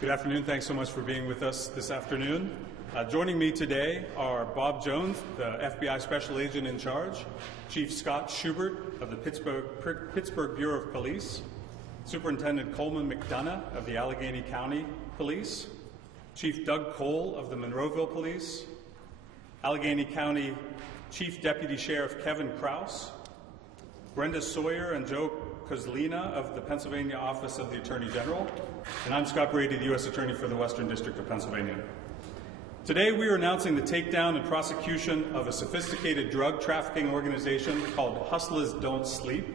Good afternoon. Thanks so much for being with us this afternoon. Joining me today are Bob Jones, the FBI Special Agent in charge, Chief Scott Schubert of the Pittsburgh Bureau of Police, Superintendent Coleman McDonough of the Allegheny County Police, Chief Doug Cole of the Monroeville Police, Allegheny County Chief Deputy Sheriff Kevin Krause, Brenda Sawyer and Joe Kozlina of the Pennsylvania Office of the Attorney General, and I'm Scott Brady, the U.S. Attorney for the Western District of Pennsylvania. Today we are announcing the takedown and prosecution of a sophisticated drug trafficking organization called Hustlers Don't Sleep,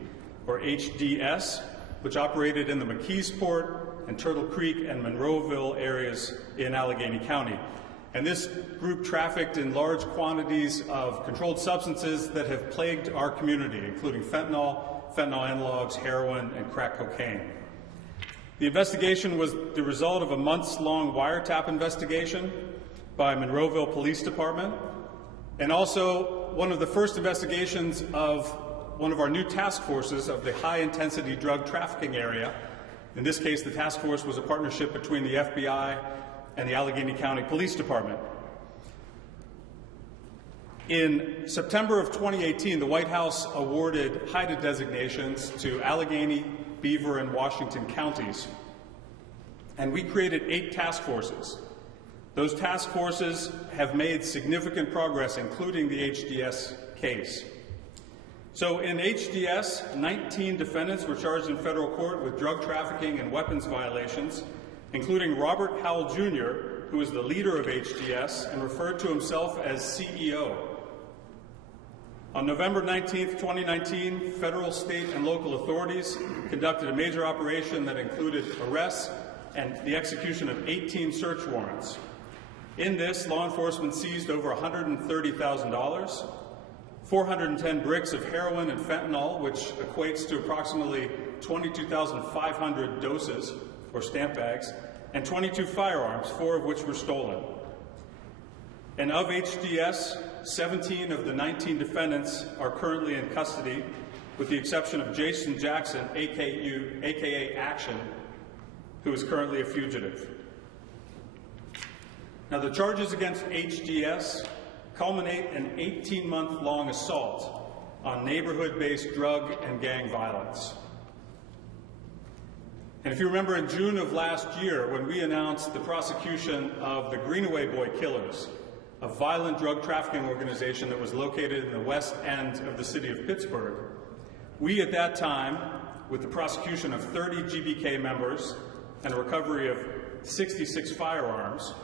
or HDS, which operated in the McKeesport and Turtle Creek and Monroeville areas in Allegheny County. And this group trafficked in large quantities of controlled substances that have plagued our community, including fentanyl analogs, heroin, and crack cocaine. The investigation was the result of a months-long wiretap investigation by Monroeville Police Department, and also one of the first investigations of one of our new task forces of the high-intensity drug trafficking area. In this case, the task force was a partnership between the FBI and the Allegheny County Police Department. In September of 2018, the White House awarded HIDTA designations to Allegheny, Beaver, and Washington counties. And we created 8 task forces. Those task forces have made significant progress, including the HDS case. So in HDS, 19 defendants were charged in federal court with drug trafficking and weapons violations, including Robert Howell Jr., who is the leader of HDS and referred to himself as CEO. On November 19, 2019, federal, state, and local authorities conducted a major operation that included arrests and the execution of 18 search warrants. In this, law enforcement seized over $130,000, 410 bricks of heroin and fentanyl, which equates to approximately 22,500 doses, or stamp bags, and 22 firearms, 4 of which were stolen. And of HDS, 17 of the 19 defendants are currently in custody, with the exception of Jason Jackson, aka Action, who is currently a fugitive. Now, the charges against HDS culminate in an 18-month-long assault on neighborhood-based drug and gang violence. And if you remember, in June of last year, when we announced the prosecution of the Greenaway Boy Killers, a violent drug trafficking organization that was located in the west end of the city of Pittsburgh, we at that time, with the prosecution of 30 GBK members and a recovery of 66 firearms,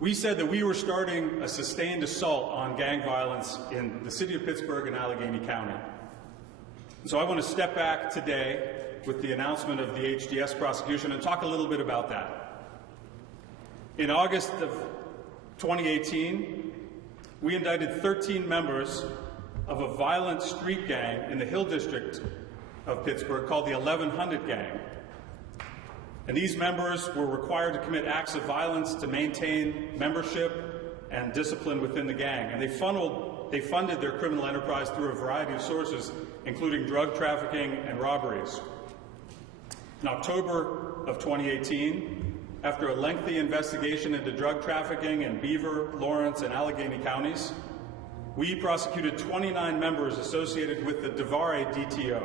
we said that we were starting a sustained assault on gang violence in the city of Pittsburgh and Allegheny County. And so I want to step back today with the announcement of the HDS prosecution and talk a little bit about that. In August of 2018, we indicted 13 members of a violent street gang in the Hill District of Pittsburgh called the 1100 Gang. And these members were required to commit acts of violence to maintain membership and discipline within the gang. And they funded their criminal enterprise through a variety of sources, including drug trafficking and robberies. In October of 2018, after a lengthy investigation into drug trafficking in Beaver, Lawrence, and Allegheny counties, we prosecuted 29 members associated with the Devare DTO.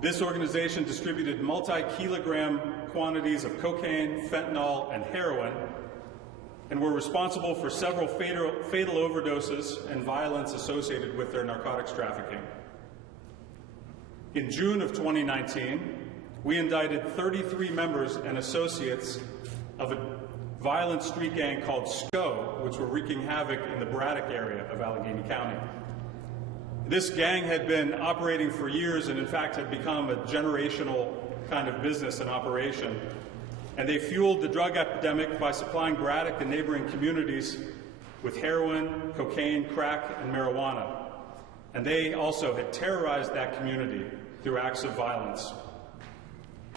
This organization distributed multi-kilogram quantities of cocaine, fentanyl, and heroin, and were responsible for several fatal overdoses and violence associated with their narcotics trafficking. In June of 2019, we indicted 33 members and associates of a violent street gang called SCO, which were wreaking havoc in the Braddock area of Allegheny County. This gang had been operating for years and in fact had become a generational kind of business and operation. And they fueled the drug epidemic by supplying Braddock and neighboring communities with heroin, cocaine, crack, and marijuana. And they also had terrorized that community through acts of violence.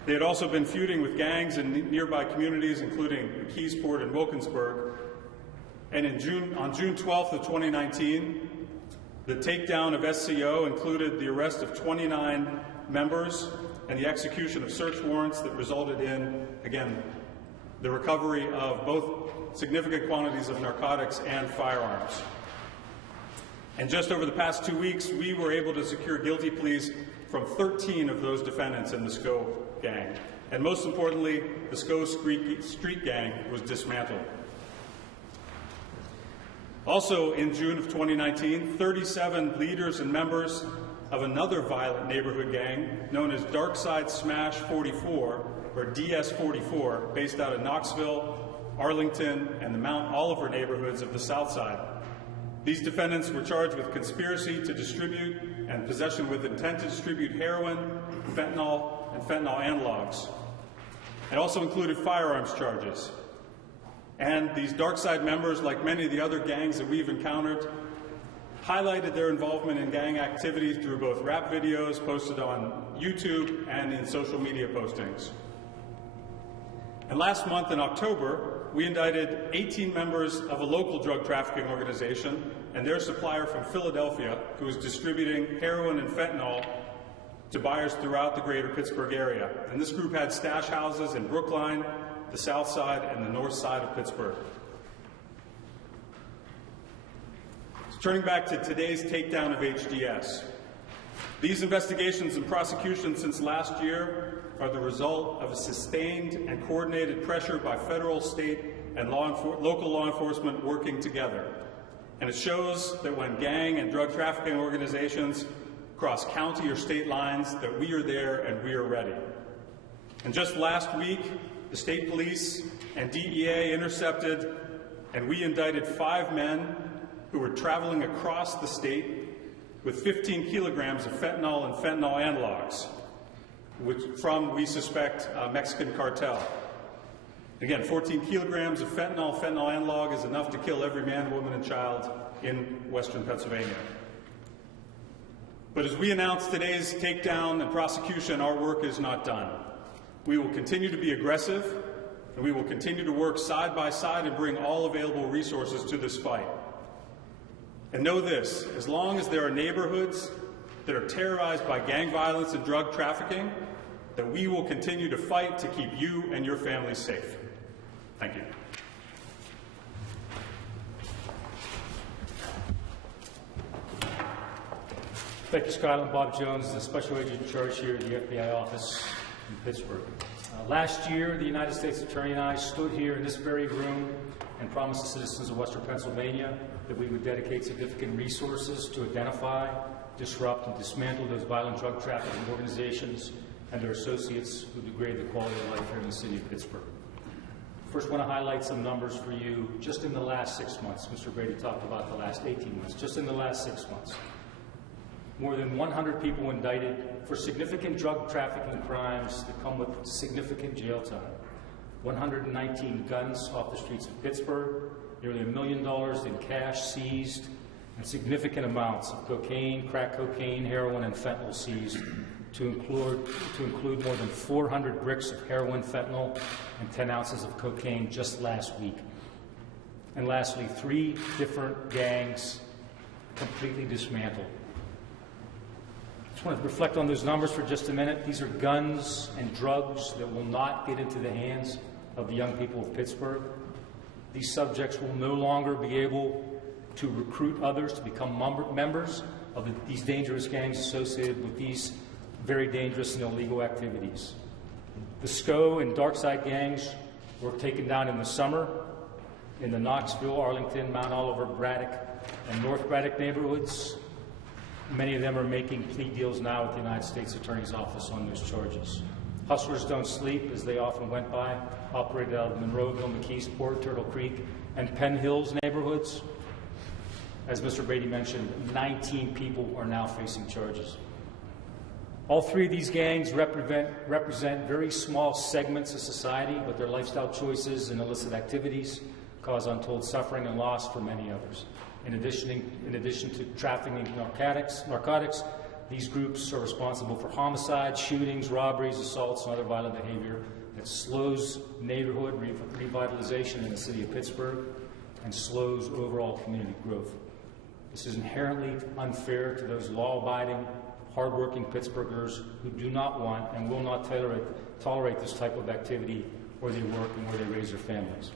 They had also been feuding with gangs in nearby communities, including McKeesport and Wilkinsburg. And on June 12th of 2019, the takedown of SCO included the arrest of 29 members and the execution of search warrants that resulted in, again, the recovery of both significant quantities of narcotics and firearms. And just over the past 2 weeks, we were able to secure guilty pleas from 13 of those defendants in the SCO gang. And most importantly, the SCO street gang was dismantled. Also in June of 2019, 37 leaders and members of another violent neighborhood gang known as Darkside Smash 44, or DS44, based out of Knoxville, Arlington, and the Mount Oliver neighborhoods of the South Side. These defendants were charged with conspiracy to distribute and possession with intent to distribute heroin, fentanyl, and fentanyl analogs. It also included firearms charges. And these dark side members, like many of the other gangs that we've encountered, highlighted their involvement in gang activities through both rap videos posted on YouTube and in social media postings. And last month in October, we indicted 18 members of a local drug trafficking organization and their supplier from Philadelphia who was distributing heroin and fentanyl to buyers throughout the greater Pittsburgh area. And this group had stash houses in Brookline, the south side, and the north side of Pittsburgh. So turning back to today's takedown of HDS. These investigations and prosecutions since last year are the result of a sustained and coordinated pressure by federal, state, and local law enforcement working together. And it shows that when gang and drug trafficking organizations cross county or state lines, that we are there and we are ready. And just last week, the state police and DEA intercepted and we indicted 5 men who were traveling across the state with 15 kilograms of fentanyl and fentanyl analogs, which from, we suspect, a Mexican cartel. Again, 14 kilograms of fentanyl analog is enough to kill every man, woman, and child in western Pennsylvania. But as we announce today's takedown and prosecution, our work is not done. We will continue to be aggressive, and we will continue to work side by side and bring all available resources to this fight. And know this, as long as there are neighborhoods that are terrorized by gang violence and drug trafficking, that we will continue to fight to keep you and your families safe. Thank you. Thank you, Scott. I'm Bob Jones, the Special Agent in charge here at the FBI office in Pittsburgh. Last year, the United States Attorney and I stood here in this very room and promised the citizens of Western Pennsylvania that we would dedicate significant resources to identify, disrupt, and dismantle those violent drug trafficking organizations and their associates who degrade the quality of life here in the city of Pittsburgh. First, I want to highlight some numbers for you just in the last 6 months. Mr. Brady talked about the last 18 months. Just in the last 6 months, more than 100 people indicted for significant drug trafficking crimes that come with significant jail time. 119 guns off the streets of Pittsburgh, nearly $1 million in cash seized, and significant amounts of cocaine, crack cocaine, heroin, and fentanyl seized, to include more than 400 bricks of heroin, fentanyl, and 10 ounces of cocaine just last week. And lastly, 3 different gangs completely dismantled. I just want to reflect on those numbers for just a minute. These are guns and drugs that will not get into the hands of the young people of Pittsburgh. These subjects will no longer be able to recruit others to become members of these dangerous gangs associated with these very dangerous and illegal activities. The SCO and Darkside gangs were taken down in the summer in the Knoxville, Arlington, Mount Oliver, Braddock, and North Braddock neighborhoods. Many of them are making plea deals now with the United States Attorney's Office on those charges. Hustlers Don't Sleep, as they often went by, operated out of Monroeville, McKeesport, Turtle Creek, and Penn Hills neighborhoods. As Mr. Brady mentioned, 19 people are now facing charges. All 3 of these gangs represent very small segments of society, but their lifestyle choices and illicit activities cause untold suffering and loss for many others. In addition to trafficking narcotics, these groups are responsible for homicides, shootings, robberies, assaults, and other violent behavior that slows neighborhood revitalization in the city of Pittsburgh and slows overall community growth. This is inherently unfair to those law-abiding, hardworking Pittsburghers who do not want and will not tolerate this type of activity where they work and where they raise their families.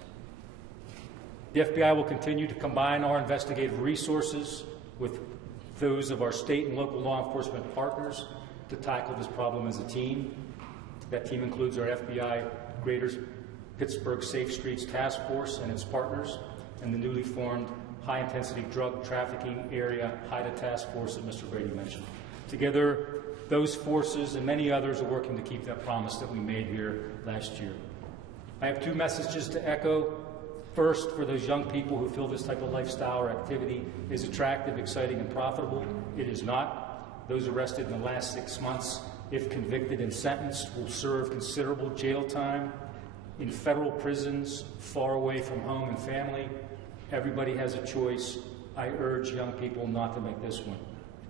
The FBI will continue to combine our investigative resources with those of our state and local law enforcement partners to tackle this problem as a team. That team includes our FBI Greater Pittsburgh Safe Streets Task Force and its partners, and the newly formed High-Intensity Drug Trafficking Area HIDTA Task Force that Mr. Brady mentioned. Together, those forces and many others are working to keep that promise that we made here last year. I have two messages to echo. First, for those young people who feel this type of lifestyle or activity is attractive, exciting, and profitable, it is not. Those arrested in the last 6 months, if convicted and sentenced, will serve considerable jail time in federal prisons far away from home and family. Everybody has a choice. I urge young people not to make this one.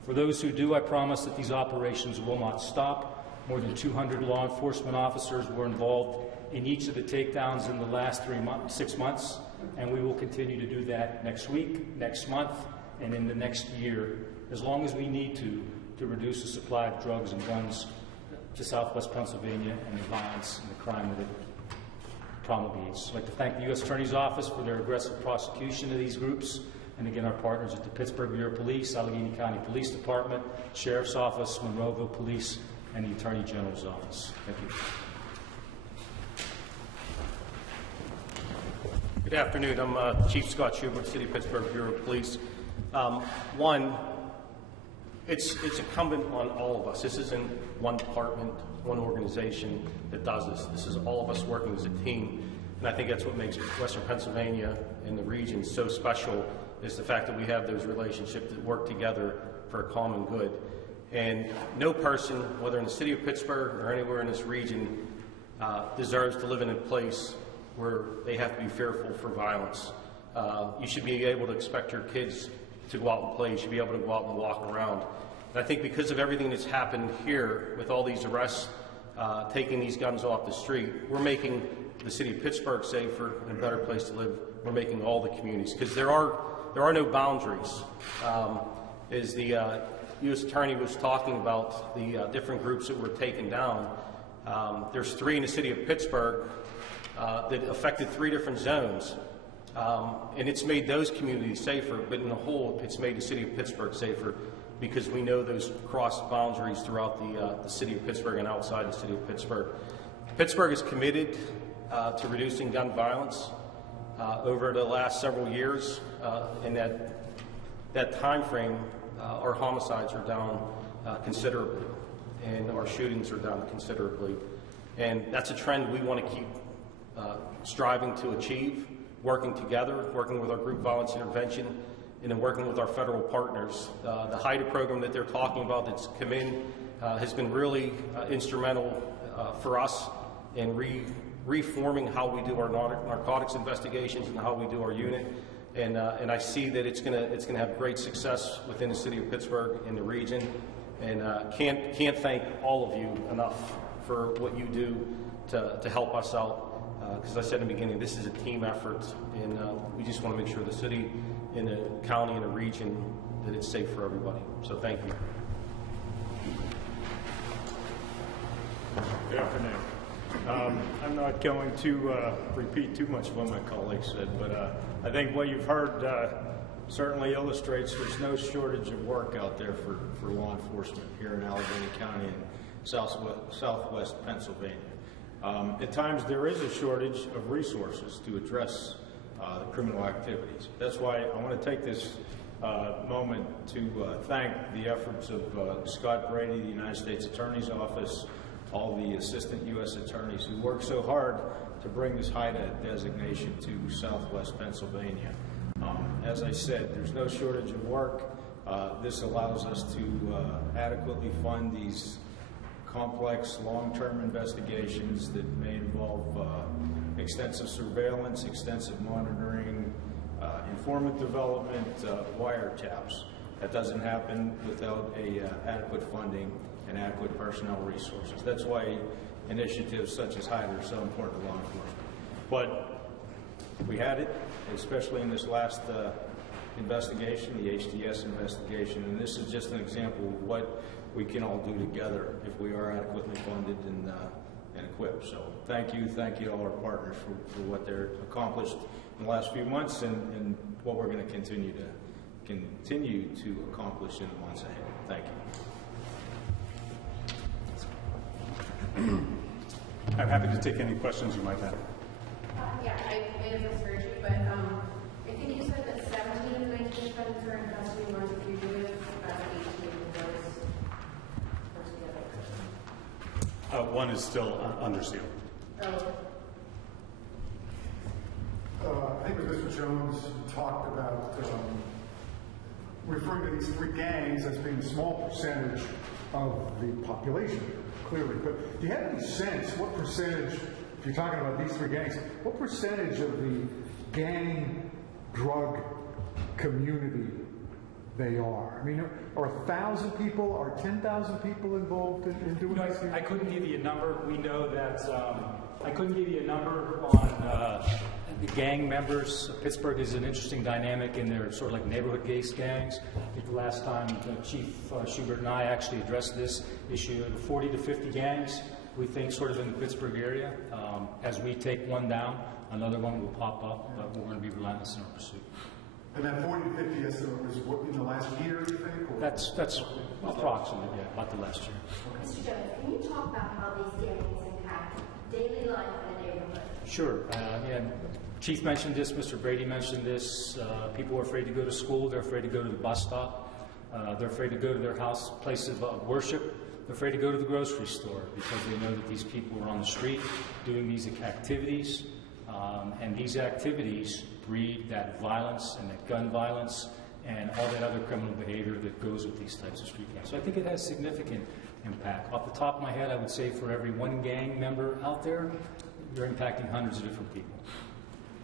For those who do, I promise that these operations will not stop. More than 200 law enforcement officers were involved in each of the takedowns in the last 6 months, and we will continue to do that next week, next month, and in the next year, as long as we need to reduce the supply of drugs and guns to Southwest Pennsylvania and the violence and the crime that it promulgates. I'd like to thank the U.S. Attorney's Office for their aggressive prosecution of these groups, and again, our partners at the Pittsburgh Bureau of Police, Allegheny County Police Department, Sheriff's Office, Monroeville Police, and the Attorney General's Office. Thank you. Good afternoon. I'm Chief Scott Schubert, City of Pittsburgh Bureau of Police. One, it's incumbent on all of us. This isn't one department, one organization that does this. This is all of us working as a team. And I think that's what makes Western Pennsylvania and the region so special, is the fact that we have those relationships that work together for a common good. And no person, whether in the city of Pittsburgh or anywhere in this region, deserves to live in a place where they have to be fearful for violence. You should be able to expect your kids to go out and play. You should be able to go out and walk around. And I think because of everything that's happened here with all these arrests, taking these guns off the street, we're making the city of Pittsburgh safer and a better place to live. We're making all the communities, because there are no boundaries. As the U.S. Attorney was talking about the different groups that were taken down, there's 3 in the city of Pittsburgh that affected 3 different zones. And it's made those communities safer, but in the whole, it's made the city of Pittsburgh safer, because we know those crossed boundaries throughout the city of Pittsburgh and outside the city of Pittsburgh. Pittsburgh is committed to reducing gun violence. Over the last several years, in that time frame, our homicides are down considerably, and our shootings are down considerably. And that's a trend we want to keep striving to achieve, working together, working with our group violence intervention, and then working with our federal partners. The HIDTA program that they're talking about that's come in has been really instrumental for us in reforming how we do our narcotics investigations and how we do our unit. And I see that it's gonna have great success within the city of Pittsburgh and the region. And can't thank all of you enough for what you do to help us out. Because I said in the beginning, this is a team effort, and we just want to make sure the city, and the county, and the region, that it's safe for everybody. So thank you. Good afternoon. I'm not going to repeat too much of what my colleagues said, but I think what you've heard certainly illustrates there's no shortage of work out there for law enforcement here in Allegheny County and Southwest Pennsylvania. At times there is a shortage of resources to address the criminal activities. That's why I want to take this moment to thank the efforts of Scott Brady, the United States Attorney's Office, all the assistant U.S. attorneys who worked so hard to bring this HIDTA designation to Southwest Pennsylvania. As I said, there's no shortage of work. This allows us to adequately fund these complex long-term investigations that may involve extensive surveillance, extensive monitoring, informant development, wiretaps. That doesn't happen without adequate funding and adequate personnel resources. That's why initiatives such as HIDTA are so important to law enforcement. But we had it, especially in this last investigation, the HTS investigation, and this is just an example of what we can all do together if we are adequately funded and equipped. So thank you to all our partners for what they're accomplished in the last few months and what we're going to continue to accomplish in the months ahead. Thank you. I'm happy to take any questions you might have. Yeah, I may have misheard you, but I think you said that 17 of the 19 defendants are in custody, one's a fugitive, about 18 of those. One is still under seal. I think what Mr. Jones talked about referring to these three gangs as being a small percentage of the population, clearly. But do you have any sense what percentage, if you're talking about these three gangs, what percentage of the gang drug community they are? I mean, are 1,000 people, are 10,000 people involved in doing this? I couldn't give you a number. We know that I couldn't give you a number on the gang members. Pittsburgh is an interesting dynamic in their sort of like neighborhood-based gangs. I think the last time Chief Schubert and I actually addressed this issue of 40 to 50 gangs, we think, sort of in the Pittsburgh area. As we take one down, another one will pop up, but we're going to be relentless in our pursuit. And that 40 to 50 estimate was what, in the last year, you think? Or? That's approximate, yeah, about the last year. Mr. Jones, can you talk about how these gangs impact daily life in a neighborhood? Sure. Chief mentioned this, Mr. Brady mentioned this. People are afraid to go to school. They're afraid to go to the bus stop. They're afraid to go to their house, places of worship. They're afraid to go to the grocery store because they know that these people are on the street doing these activities. And these activities breed that violence and that gun violence and all that other criminal behavior that goes with these types of street gangs. So I think it has significant impact. Off the top of my head, I would say for every one gang member out there, you're impacting hundreds of different people.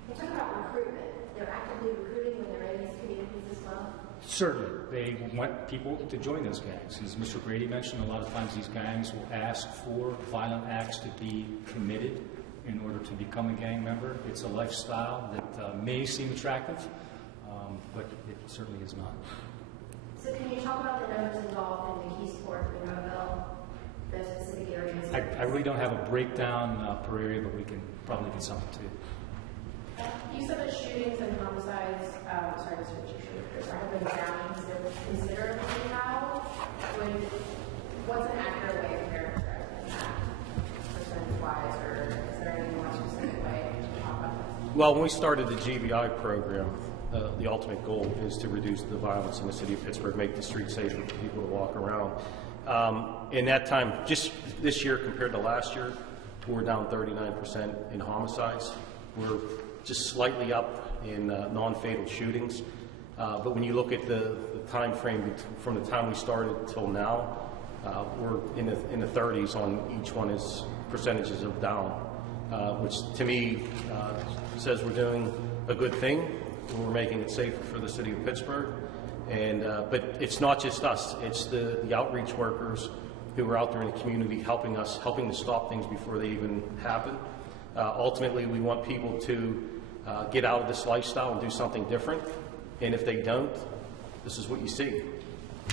You talk about recruitment. They're actively recruiting when they're in these communities as well? Certainly. They want people to join those gangs. As Mr. Brady mentioned, a lot of times these gangs will ask for violent acts to be committed in order to become a gang member. It's a lifestyle that may seem attractive, but it certainly is not. So can you talk about the numbers involved in the Keysport, Monroeville, those specific areas? I really don't have a breakdown per area, but we can probably get something too. You said that shootings and homicides, sorry to switch your shooters, have been down considerably now. What's an accurate way of characterizing that, percentage-wise, or is there any more specific way to talk about this? Well, when we started the GBI program, the ultimate goal is to reduce the violence in the city of Pittsburgh, make the streets safer for people to walk around. In that time, just this year compared to last year, we're down 39% in homicides. We're just slightly up in non-fatal shootings. But when you look at the time frame from the time we started till now, we're in the 30s on each one is percentages of down, which to me says we're doing a good thing. We're making it safer for the city of Pittsburgh. And but it's not just us, it's the outreach workers who are out there in the community helping to stop things before they even happen. Ultimately, we want people to get out of this lifestyle and do something different. And if they don't, this is what you see.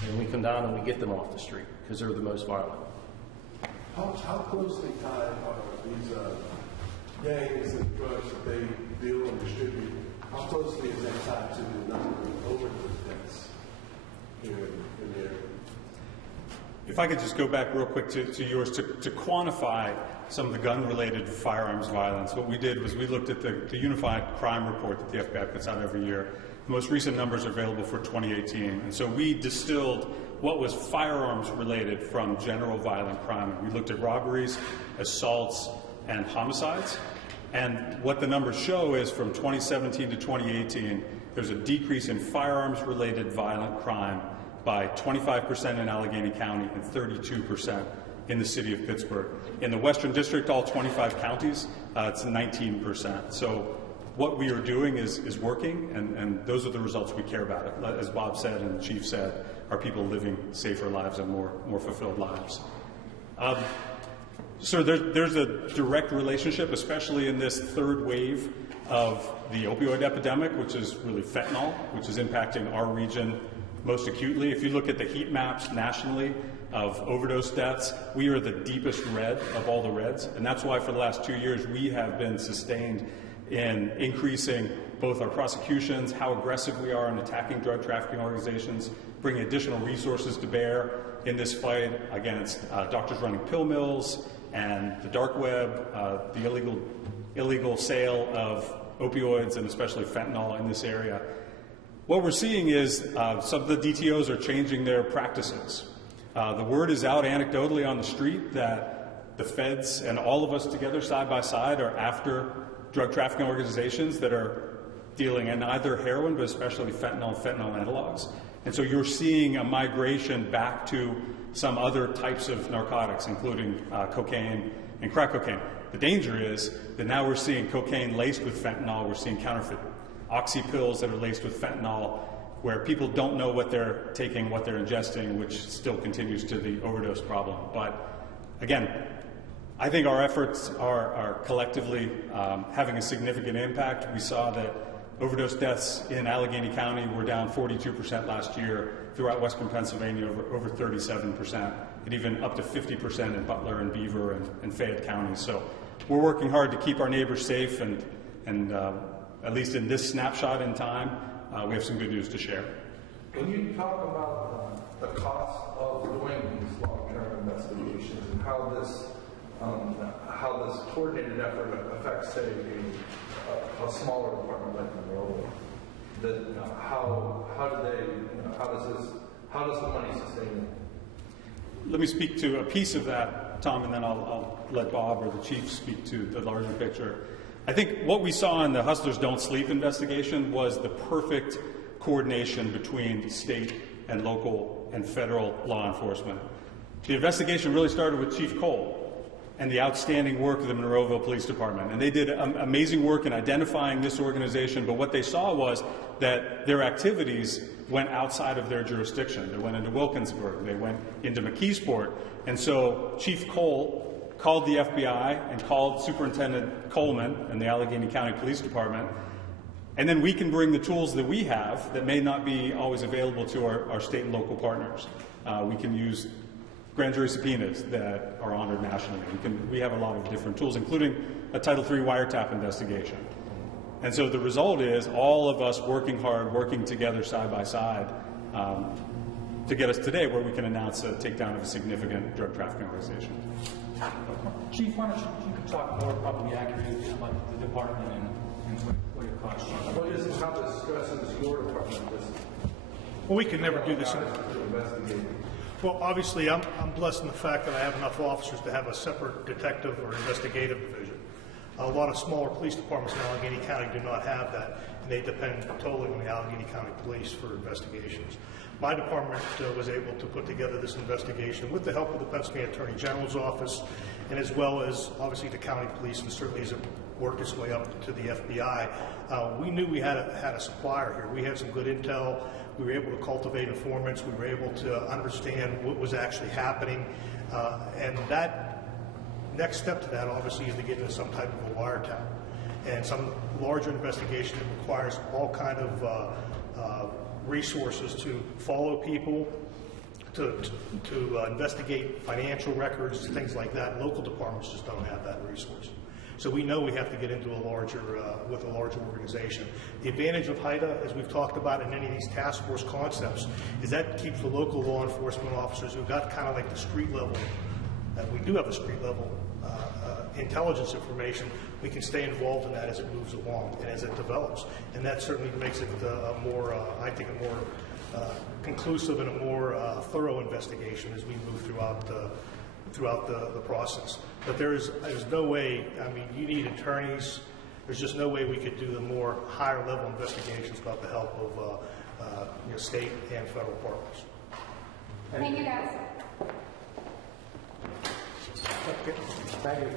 And we come down and we get them off the street because they're the most violent. How closely tied are these gangs and drugs that they deal and distribute? How closely is that tied to the number of overdose deaths here in the area? If I could just go back real quick to yours, to quantify some of the gun-related firearms violence, what we did was we looked at the Unified Crime Report that the FBI puts out every year. The most recent numbers are available for 2018. And so we distilled what was firearms-related from general violent crime. We looked at robberies, assaults, and homicides. And what the numbers show is from 2017 to 2018, there's a decrease in firearms-related violent crime by 25% in Allegheny County and 32% in the city of Pittsburgh. In the Western District, all 25 counties, it's 19%. So what we are doing is working, and those are the results we care about. As Bob said and the Chief said, are people living safer lives and more fulfilled lives. So there's a direct relationship, especially in this third wave of the opioid epidemic, which is really fentanyl, which is impacting our region most acutely. If you look at the heat maps nationally, of overdose deaths. We are the deepest red of all the reds, and that's why for the last 2 years we have been sustained in increasing both our prosecutions, how aggressive we are in attacking drug trafficking organizations, bringing additional resources to bear in this fight against doctors running pill mills and the dark web, the illegal sale of opioids and especially fentanyl in this area. What we're seeing is some of the DTOs are changing their practices. The word is out anecdotally on the street that the feds and all of us together side by side are after drug trafficking organizations that are dealing in either heroin, but especially fentanyl and fentanyl analogs. And so you're seeing a migration back to some other types of narcotics, including cocaine and crack cocaine. The danger is that now we're seeing cocaine laced with fentanyl, we're seeing counterfeit oxy pills that are laced with fentanyl, where people don't know what they're taking, what they're ingesting, which still continues to the overdose problem. But again, I think our efforts are collectively having a significant impact. We saw that overdose deaths in Allegheny County were down 42% last year, throughout Western Pennsylvania over 37%, and even up to 50% in Butler and Beaver and Fayette counties. So we're working hard to keep our neighbors safe, and at least in this snapshot in time, we have some good news to share. Can you talk about the cost of doing these long-term investigations and how this coordinated effort affects, say, a smaller department like Monroe? How does the money sustain it? Let me speak to a piece of that, Tom, and then I'll let Bob or the chief speak to the larger picture. I think what we saw in the Hustlers Don't Sleep investigation was the perfect coordination between state and local and federal law enforcement. The investigation really started with Chief Cole and the outstanding work of the Monroeville Police Department. And they did amazing work in identifying this organization, but what they saw was that their activities went outside of their jurisdiction. They went into Wilkinsburg, they went into McKeesport, and so Chief Cole called the FBI and called Superintendent Coleman and the Allegheny County Police Department, and then we can bring the tools that we have that may not be always available to our state and local partners. We can use grand jury subpoenas that are honored nationally. We have a lot of different tools, including a Title III wiretap investigation. And so the result is all of us working hard, working together side by side to get us today where we can announce a takedown of a significant drug trafficking organization. Chief, why don't you can talk more probably accurately about the department and what it costs you. What is how this stresses your department? Well, we can never do this. To investigate. Well, obviously, I'm blessed in the fact that I have enough officers to have a separate detective or investigative division. A lot of smaller police departments in Allegheny County do not have that, and they depend totally on the Allegheny County Police for investigations. My department was able to put together this investigation with the help of the Pennsylvania Attorney General's office, and as well as obviously the county police, and certainly as it worked its way up to the FBI. We knew we had a supplier here. We had some good intel. We were able to cultivate informants. We were able to understand what was actually happening, and that next step to that obviously is to get into some type of a wiretap. And some larger investigation that requires all kind of resources to follow people, to investigate financial records, things like that. Local departments just don't have that resource. So we know we have to get into a larger, with a larger organization. The advantage of HIDA, as we've talked about in any of these task force concepts, is that keeps the local law enforcement officers who've got kind of like the street level, we do have a street level intelligence information, we can stay involved in that as it moves along and as it develops. And that certainly makes it a more, I think, a more conclusive and a more thorough investigation as we move throughout the process. But there's no way, I mean, you need attorneys. There's just no way we could do the more higher level investigations without the help of state and federal partners. Thank you, guys. Okay. Thank you.